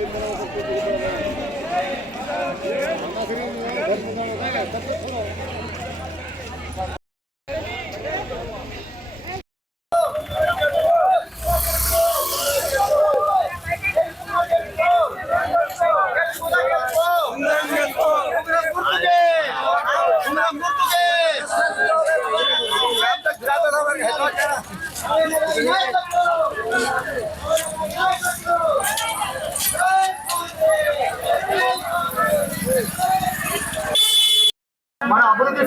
私もね、私もね、私もね、私もね、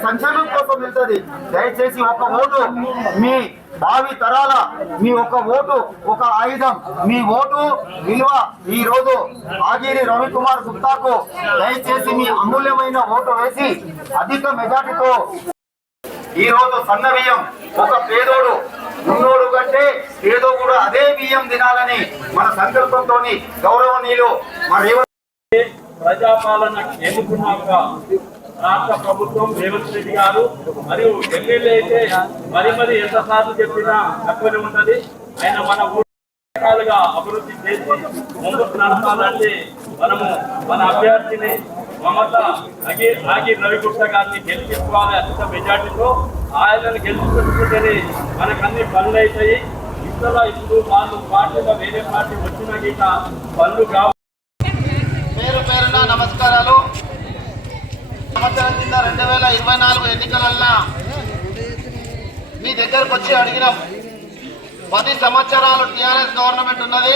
సంక్షేమం కోసం వెళ్తుంది. దయచేసి ఒక ఓటు మీ భావి తరాల మీ ఒక ఓటు ఒక ఆయుధం మీ ఓటు విలువ ఈ రోజు ఆగిరి రవికుమార్ గుప్తాకు దయచేసి మీ అమూల్యమైన ఓటు వేసి అధిక మెజార్టీతో ఈ రోజు సన్న బియ్యం ఒక పేదోడు ఉన్నోడు కంటే పేదో కూడా అదే బియ్యం తినాలని మన సంకల్పంతో గౌరవనీయులు మన రేవంత్ ప్రజాపాలన ఎన్నుకున్నాక రాష్ట్ర ప్రభుత్వం రేవంత్ రెడ్డి గారు మరియు ఎమ్మెల్యే అయితే మరి మరి ఎంత సార్లు చెప్పినా తక్కువనే ఉంటది ఆయన మన రకాలుగా అభివృద్ధి చేసి ముందుకు నడపాలంటే మనము మన అభ్యర్థిని మమత అగి ఆగి రవిగుప్త గారిని గెలిపించుకోవాలి అత్యంత మెజార్టీతో. ఆయనను గెలిపించుకుంటేనే మనకన్ని పనులు అవుతాయి. ఇతర ఇప్పుడు వాళ్ళు పార్టీలో వేరే పార్టీ వచ్చిన గీత పనులు కావు. పేరు పేరున నమస్కారాలు. సంవత్సరం కింద రెండు వేల ఇరవై నాలుగు ఎన్నికలల్లా మీ దగ్గరకు వచ్చి అడిగినాం. పది సంవత్సరాలు టిఆర్ఎస్ గవర్నమెంట్ ఉన్నది.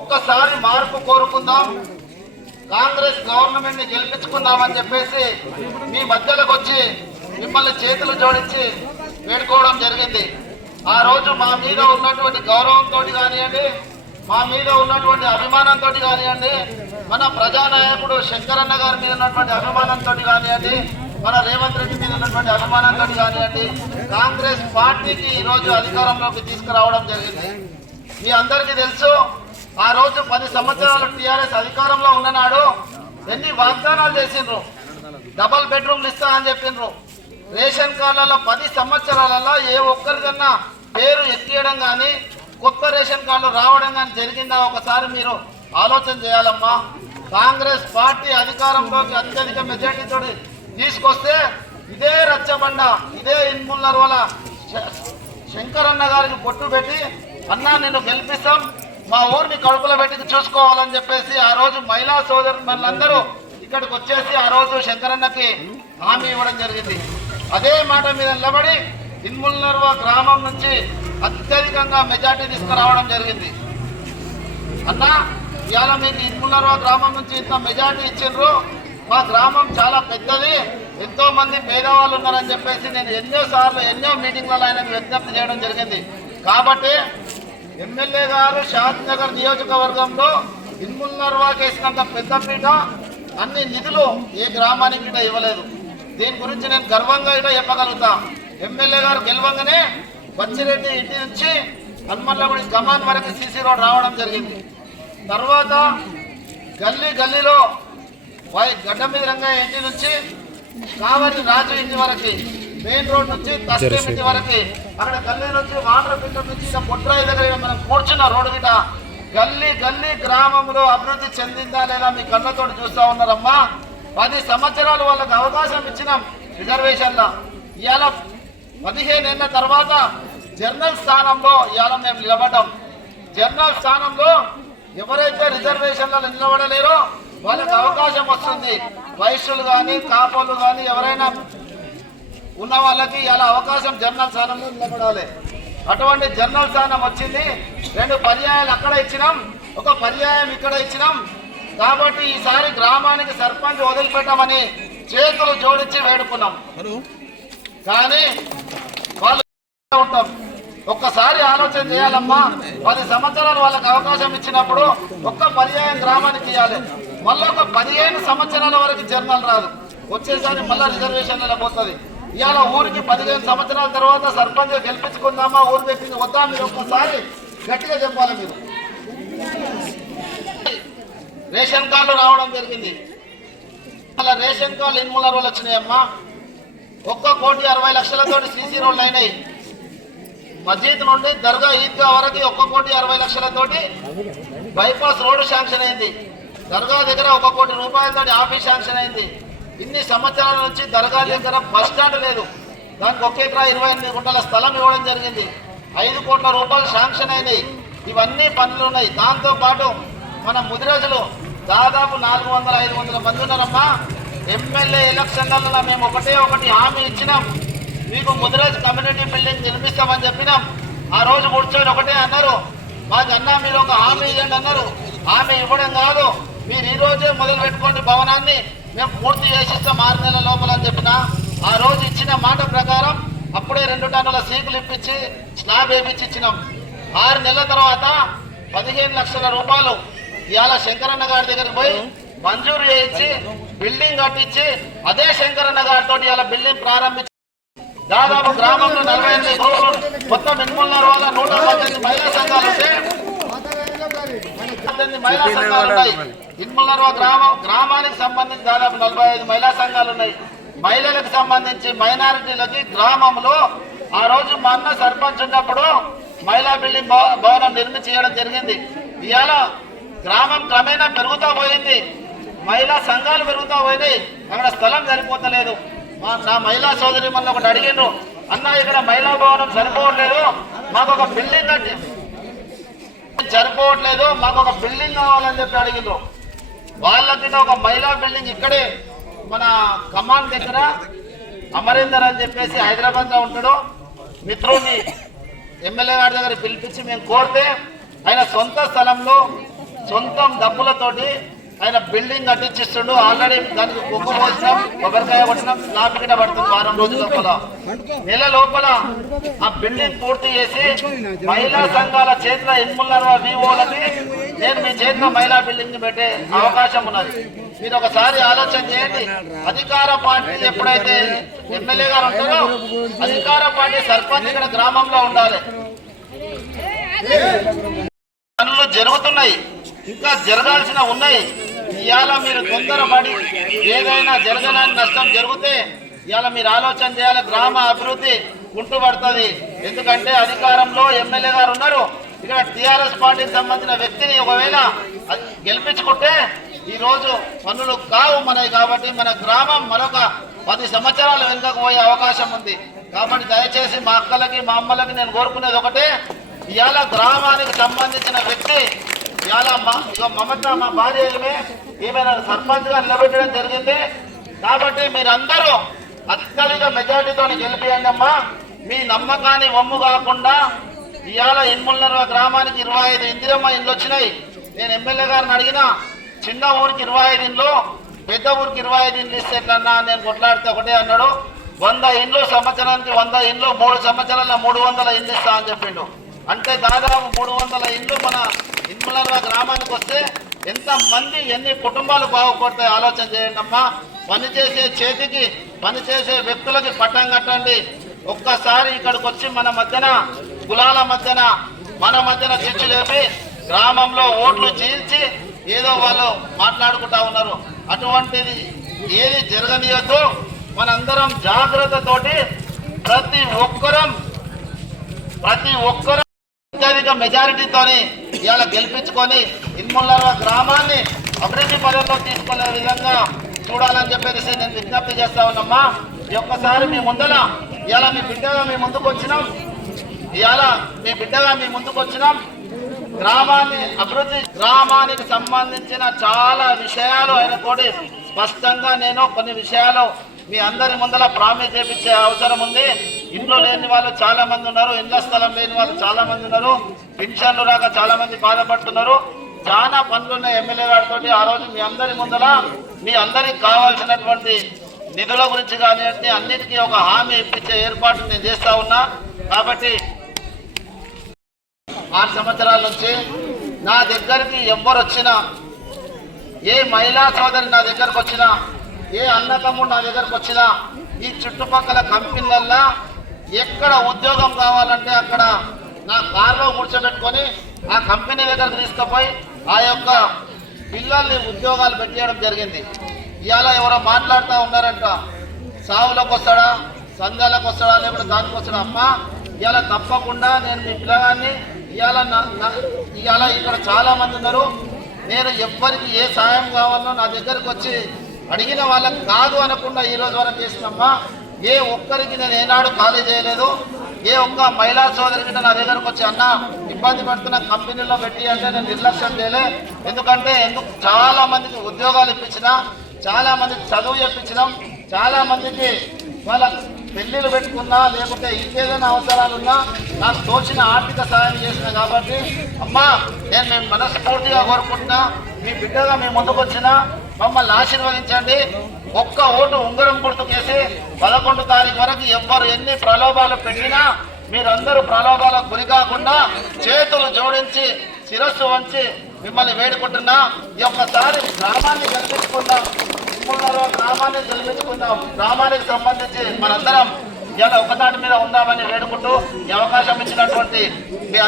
ఒక్కసారి మార్పు కోరుకుందాం. కాంగ్రెస్ గవర్నమెంట్ని గెలిపించుకుందామని చెప్పేసి మీ మధ్యలోకి వచ్చి మిమ్మల్ని చేతులు జోడించి వేడుకోవడం జరిగింది. ఆ రోజు మా మీద ఉన్నటువంటి గౌరవంతో కానివ్వండి మా మీద ఉన్నటువంటి అభిమానంతో కానివ్వండి మన ప్రజానాయకుడు శంకరన్న గారి మీద ఉన్నటువంటి అభిమానంతో కానివ్వండి మన రేవంత్ రెడ్డి మీద ఉన్నటువంటి అభిమానంతో కానివ్వండి కాంగ్రెస్ పార్టీకి ఈరోజు అధికారంలోకి తీసుకురావడం జరిగింది. మీ అందరికీ తెలుసు ఆ రోజు పది సంవత్సరాలు టీఆర్ఎస్ అధికారంలో ఉన్ననాడు ఎన్ని వాగ్దానాలు చేసిండ్రు? డబల్ బెడ్రూమ్లు ఇస్తా అని చెప్పిండ్రు. రేషన్ కార్డులలో పది సంవత్సరాలలో ఏ ఒక్కరికన్నా పేరు ఎక్కియడం కానీ కొత్త రేషన్ కార్డులు రావడం కానీ జరిగిందా? ఒకసారి మీరు ఆలోచన చేయాలమ్మా. కాంగ్రెస్ పార్టీ అధికారంలోకి అత్యధిక మెజార్టీతో తీసుకొస్తే ఇదే రచ్చబండ ఇదే ఇన్ముల్లర్ వల్ల శంకరన్న గారికి పొట్టు పెట్టి అన్నా నిన్ను గెలిపిస్తాం. మా ఊరిని కడుపులో పెట్టి చూసుకోవాలని చెప్పేసి ఆ రోజు మహిళా సోదరులందరూ ఇక్కడికి వచ్చేసి ఆ రోజు శంకరన్నకి హామీ ఇవ్వడం జరిగింది. అదే మాట మీద నిలబడి ఇన్ముల్నర్వ గ్రామం నుంచి అత్యధికంగా మెజార్టీ తీసుకురావడం జరిగింది. అన్న ఇవాళ మీకు ఇన్ముల్నర్వ గ్రామం నుంచి ఇంత మెజార్టీ ఇచ్చిండ్రు. మా గ్రామం చాలా పెద్దది. ఎంతో మంది పేదవాళ్ళు ఉన్నారని చెప్పేసి నేను ఎన్నో సార్లు ఎన్నో మీటింగ్లలో ఆయనకు విజ్ఞప్తి చేయడం జరిగింది. కాబట్టి ఎమ్మెల్యే గారు షాద్ నగర్ నియోజకవర్గంలో కేసినంత వేసినంత పెద్దపీట అన్ని నిధులు ఏ గ్రామానికి ఇవ్వలేదు. దీని గురించి నేను గర్వంగా ఇట చెప్పగలుగుతా. ఎమ్మెల్యే గారు గెలవంగానే బచ్చిరెడ్డి ఇంటి నుంచి హనుమల్లగుడి గమాన్ వరకు సీసీ రోడ్ రావడం జరిగింది. తర్వాత గల్లీ గల్లీలో వై గడ్డ మీద రంగయ్య ఇంటి నుంచి కావలి రాజు ఇంటి వరకు మెయిన్ రోడ్ నుంచి తస్లీం ఇంటి వరకు అక్కడ గల్లీ నుంచి వాటర్ ఫిల్టర్ నుంచి పొట్రాయి దగ్గర మనం కూర్చున్న రోడ్డు గిట గల్లీ గల్లీ గ్రామంలో అభివృద్ధి చెందిందా లేదా మీ కళ్ళతోటి చూస్తా ఉన్నారమ్మా. పది సంవత్సరాలు వాళ్ళకి అవకాశం ఇచ్చినాం రిజర్వేషన్లో. ఇవాళ పదిహేను తర్వాత జనరల్ స్థానంలో ఇవాళ మేము నిలబడ్డాం. జనరల్ స్థానంలో ఎవరైతే రిజర్వేషన్లలో నిలబడలేరో వాళ్ళకి అవకాశం వస్తుంది. వయస్సులు కానీ కాపోలు కానీ ఎవరైనా ఉన్న వాళ్ళకి ఇలా అవకాశం జనరల్ స్థానంలో నిలబడాలి. అటువంటి జనరల్ స్థానం వచ్చింది. రెండు పర్యాయాలు అక్కడ ఇచ్చినాం. ఒక పర్యాయం ఇక్కడ ఇచ్చినాం. కాబట్టి ఈసారి గ్రామానికి సర్పంచ్ వదిలిపెట్టమని చేతులు జోడించి వేడుకున్నాం. కానీ వాళ్ళు ఉంటాం. ఒక్కసారి ఆలోచన చేయాలమ్మా. పది సంవత్సరాలు వాళ్ళకి అవకాశం ఇచ్చినప్పుడు ఒక్క పర్యాయం గ్రామానికి ఇవ్వాలి మళ్ళీ ఒక పదిహేను సంవత్సరాల వరకు జర్నల్ రాదు. వచ్చేసారి మళ్ళీ రిజర్వేషన్లలో పోతుంది. ఇవాళ ఊరికి పదిహేను సంవత్సరాల తర్వాత సర్పంచ్ గెలిపించుకుందామా ఊరు తెప్పించి వద్దా మీరు ఒక్కసారి గట్టిగా చెప్పాలి మీరు. రేషన్ కార్డులు రావడం జరిగింది. అలా రేషన్ కార్డు ఎన్ని మూల రోజులు వచ్చినాయమ్మా? ఒక్క కోటి అరవై లక్షలతోటి సీసీ రోడ్లు అయినాయి. మస్జిద్ నుండి దర్గా ఈద్గా వరకు ఒక్క కోటి అరవై లక్షలతోటి బైపాస్ రోడ్డు శాంక్షన్ అయింది. దర్గా దగ్గర ఒక కోటి రూపాయలతో ఆఫీస్ శాంక్షన్ అయింది. ఇన్ని సంవత్సరాల నుంచి దర్గా దగ్గర బస్ స్టాండ్ లేదు. దానికి ఒక ఎకరా ఇరవై ఎనిమిది గుంటల స్థలం ఇవ్వడం జరిగింది. ఐదు కోట్ల రూపాయలు శాంక్షన్ అయినాయి. ఇవన్నీ పనులు ఉన్నాయి. దాంతో పాటు మన ముదిరాజులు దాదాపు నాలుగు వందల ఐదు వందల మంది ఉన్నారమ్మా. ఎమ్మెల్యే ఎలక్షన్లలో మేము ఒకటే ఒకటి హామీ ఇచ్చినాం. మీకు ముదిరాజ్ కమ్యూనిటీ బిల్డింగ్ నిర్మిస్తామని చెప్పినాం. ఆ రోజు కూర్చొని ఒకటే అన్నారు. మాకు అన్నా మీరు ఒక హామీ ఇవ్వండి అన్నారు. హామీ ఇవ్వడం కాదు. మీరు ఈ రోజే మొదలు పెట్టుకోండి భవనాన్ని. మేము పూర్తి చేసిస్తాం ఆరు నెలల లోపల అని చెప్పిన. ఆ రోజు ఇచ్చిన మాట ప్రకారం అప్పుడే రెండు టన్నుల సీకులు ఇప్పించి స్లాబ్ వేపించి ఇచ్చినాం. ఆరు నెలల తర్వాత పదిహేను లక్షల రూపాయలు ఇవాళ శంకరన్న గారి దగ్గరికి పోయి మంజూరు చేయించి బిల్డింగ్ కట్టించి అదే శంకరన్న గారితో ఇవాళ బిల్డింగ్ ప్రారంభించి దాదాపు గ్రామంలో నలభై ఎనిమిది గ్రూపులు మొత్తం ఎనిమిదిన్నర వల్ల నూట పద్దెనిమిది మహిళా సంఘాలు పద్దెనిమిది మహిళా సంఘాలు ఉన్నాయి. ఎనిమిదిన్నర గ్రామం గ్రామానికి సంబంధించి దాదాపు నలభై ఐదు మహిళా సంఘాలు ఉన్నాయి. మహిళలకు సంబంధించి మైనారిటీలకి గ్రామంలో ఆ రోజు మా అన్న సర్పంచ్ ఉన్నప్పుడు మహిళా బిల్డింగ్ భవ- భవనం నిర్మించి చేయడం జరిగింది. ఇవాళ గ్రామం క్రమేణా పెరుగుతూ పోయింది. మహిళా సంఘాలు పెరుగుతూ పోయినాయి. అక్కడ స్థలం సరిపోతలేదు. మా నా మహిళా సోదరి మన ఒకటి అడిగిండ్రు అన్న ఇక్కడ మహిళా భవనం సరిపోవట్లేదు మాకు ఒక బిల్డింగ్ కట్టి సరిపోవట్లేదు మాకు ఒక బిల్డింగ్ కావాలని చెప్పి అడిగిండ్రు. వాళ్ళకి ఒక మహిళా బిల్డింగ్ ఇక్కడే మన కమాండ్ దగ్గర అమరేందర్ అని చెప్పేసి హైదరాబాద్లో ఉంటాడు. మిత్రుడిని ఎమ్మెల్యే గారి దగ్గర పిలిపించి మేము కోరితే ఆయన సొంత స్థలంలో సొంతం డబ్బులతోటి ఆయన బిల్డింగ్ కట్టించిస్తుండు. ఆల్రెడీ దానికి కుక్క పోసినాం కొబ్బరికాయ కొట్టినాం స్లాబ్ కింద పడుతుంది వారం రోజుల లోపల. నెల లోపల ఆ బిల్డింగ్ పూర్తి చేసి మహిళా సంఘాల చేతుల ఎన్ముల వివోలని నేను మీ చేతిలో మహిళా బిల్డింగ్ పెట్టే అవకాశం ఉన్నది. మీరు ఒకసారి ఆలోచన చేయండి. అధికార పార్టీ ఎప్పుడైతే ఎమ్మెల్యే గారు ఉంటారో అధికార పార్టీ సర్పంచ్ ఇక్కడ గ్రామంలో ఉండాలి. పనులు జరుగుతున్నాయి. ఇంకా జరగాల్సిన ఉన్నాయి. ఇవాళ మీరు తొందరపడి ఏదైనా జరగడానికి నష్టం జరిగితే ఇవాళ మీరు ఆలోచన చేయాలి గ్రామ అభివృద్ధి కుంటుపడుతుంది. ఎందుకంటే అధికారంలో ఎమ్మెల్యే గారు ఉన్నారు. ఇక్కడ టీఆర్ఎస్ పార్టీకి సంబంధించిన వ్యక్తిని ఒకవేళ అది గెలిపించుకుంటే ఈరోజు పనులు కావు మనవి కాబట్టి మన గ్రామం మరొక పది సంవత్సరాలు వెనుకకు పోయే అవకాశం ఉంది. కాబట్టి దయచేసి మా అక్కలకి మా అమ్మలకి నేను కోరుకునేది ఒకటే ఇవాళ గ్రామానికి సంబంధించిన వ్యక్తి ఇవాళ ఇక మమత మా భార్య ఏమే ఈమె సర్పంచ్గా నిలబెట్టడం జరిగింది. కాబట్టి మీరందరూ అత్యధిక మెజార్టీతో గెలిపియండి అమ్మా. మీ నమ్మకాన్ని వమ్ము కాకుండా ఇవాళ ఎన్ములనర గ్రామానికి ఇరవై ఐదు ఇందిరమ్మ ఇండ్లు వచ్చినాయి. నేను ఎమ్మెల్యే గారిని అడిగిన చిన్న ఊరికి ఇరవై ఐదు ఇండ్లు పెద్ద ఊరికి ఇరవై ఐదు ఇండ్లు ఇస్తే ఎట్లన్నా నేను కొట్లాడితే ఒకటే అన్నాడు. వంద ఇండ్లు సంవత్సరానికి వంద ఇండ్లు మూడు సంవత్సరాల మూడు వందల ఇండ్లు ఇస్తా అని చెప్పిండు. అంటే దాదాపు మూడు వందల ఇండ్లు మన ఇన్ములర్వ గ్రామానికి వస్తే ఎంతమంది ఎన్ని కుటుంబాలు బాగుపడతాయి ఆలోచన చేయండి అమ్మా. పనిచేసే చేతికి పనిచేసే వ్యక్తులకి పట్టం కట్టండి. ఒక్కసారి ఇక్కడికి వచ్చి మన మధ్యన కులాల మధ్యన మన మధ్యన చిచ్చు లేపి గ్రామంలో ఓట్లు చీల్చి ఏదో వాళ్ళు మాట్లాడుకుంటా ఉన్నారు. అటువంటిది ఏది జరగనియొద్దు. మనందరం జాగ్రత్తతోటి ప్రతి ఒక్కరం ప్రతి ఒక్కరం అత్యధిక మెజారిటీతోని ఇవాళ గెలిపించుకొని ఇన్ముల్లర గ్రామాన్ని అభివృద్ధి పదంలో తీసుకునే విధంగా చూడాలని చెప్పేసి నేను విజ్ఞప్తి చేస్తా ఉన్నమ్మా. ఈ ఒక్కసారి మీ ముందర ఇవాళ మీ బిడ్డగా మీ ముందుకు వచ్చినాం. ఇవాళ మీ బిడ్డగా మీ ముందుకు వచ్చినాం. గ్రామాన్ని అభివృద్ధి గ్రామానికి సంబంధించిన చాలా విషయాలు ఆయన కూడా స్పష్టంగా నేను కొన్ని విషయాలు మీ అందరి ముందర ప్రామిస్ చేపించే అవసరం ఉంది. ఇంట్లో లేని వాళ్ళు చాలా మంది ఉన్నారు ఇండ్ల స్థలం లేని వాళ్ళు చాలా మంది ఉన్నారు పెన్షన్లు రాక చాలా మంది బాధపడుతున్నారు. చాలా పనులు ఉన్నాయి ఎమ్మెల్యే గారితో ఆ రోజు మీ అందరి ముందర మీ అందరికి కావాల్సినటువంటి నిధుల గురించి కానివ్వండి అన్నిటికీ ఒక హామీ ఇప్పించే ఏర్పాటు నేను చేస్తా ఉన్నా. కాబట్టి ఆరు సంవత్సరాల నుంచి నా దగ్గరికి ఎవ్వరు వచ్చినా ఏ మహిళా సోదరి నా దగ్గరకు వచ్చినా ఏ అన్న తమ్ముడు నా దగ్గరకు వచ్చినా ఈ చుట్టుపక్కల కంపెనీలల్లా ఎక్కడ ఉద్యోగం కావాలంటే అక్కడ నా కారులో కూర్చోబెట్టుకొని ఆ కంపెనీ దగ్గర తీసుకుపోయి ఆ యొక్క పిల్లల్ని ఉద్యోగాలు పెట్టేయడం జరిగింది. ఇవాళ ఎవరో మాట్లాడుతూ ఉన్నారంట. సావులకు వస్తాడా? సంఘాలకు వస్తాడా? లేకుంటే దానికి వస్తాడా? అమ్మా ఇవాళ తప్పకుండా నేను మీ పిల్లగాన్ని ఇవాళ ఇవాళ ఇక్కడ చాలామంది ఉన్నారు. నేను ఎవ్వరికి ఏ సాయం కావాలో నా దగ్గరకు వచ్చి అడిగిన వాళ్ళకి కాదు అనకుండా ఈ రోజు వరకు చేసినమ్మా ఏ ఒక్కరికి నేను ఏనాడు ఖాళీ చేయలేదు ఏ ఒక్క మహిళా సోదరి గిట్ట నా దగ్గరకు వచ్చి అన్న ఇబ్బంది పడుతున్న కంపెనీలో పెట్టి అంటే నేను నిర్లక్ష్యం చేయలే. ఎందుకంటే ఎందుకు చాలా మందికి ఉద్యోగాలు ఇప్పించిన చాలా మందికి చదువు చెప్పించినాం చాలా మందికి వాళ్ళ పెళ్ళిలు పెట్టుకున్నా లేకుంటే ఇంకేదైనా అవసరాలున్నా నాకు తోచిన ఆర్థిక సాయం చేసిన కాబట్టి అమ్మా నేను మేము మనస్ఫూర్తిగా కోరుకుంటున్నా మీ బిడ్డగా మీ ముందుకు మమ్మల్ని ఆశీర్వదించండి. ఒక్క ఓటు ఉంగరం గుర్తుకేసి పదకొండు తారీఖు వరకు ఎవ్వరు ఎన్ని ప్రలోభాలు పెట్టినా మీరందరూ ప్రలోభాలకు గురి కాకుండా చేతులు జోడించి శిరస్సు వంచి మిమ్మల్ని వేడుకుంటున్నా. ఈ ఒక్కసారి గ్రామాన్ని గెలిపించుకుందాం తిమ్మూరులో గ్రామాన్ని గెలిపించుకుందాం గ్రామానికి సంబంధించి మనందరం ఇలా ఒకనాటి మీద ఉందామని వేడుకుంటూ ఈ అవకాశం ఇచ్చినటువంటి మీ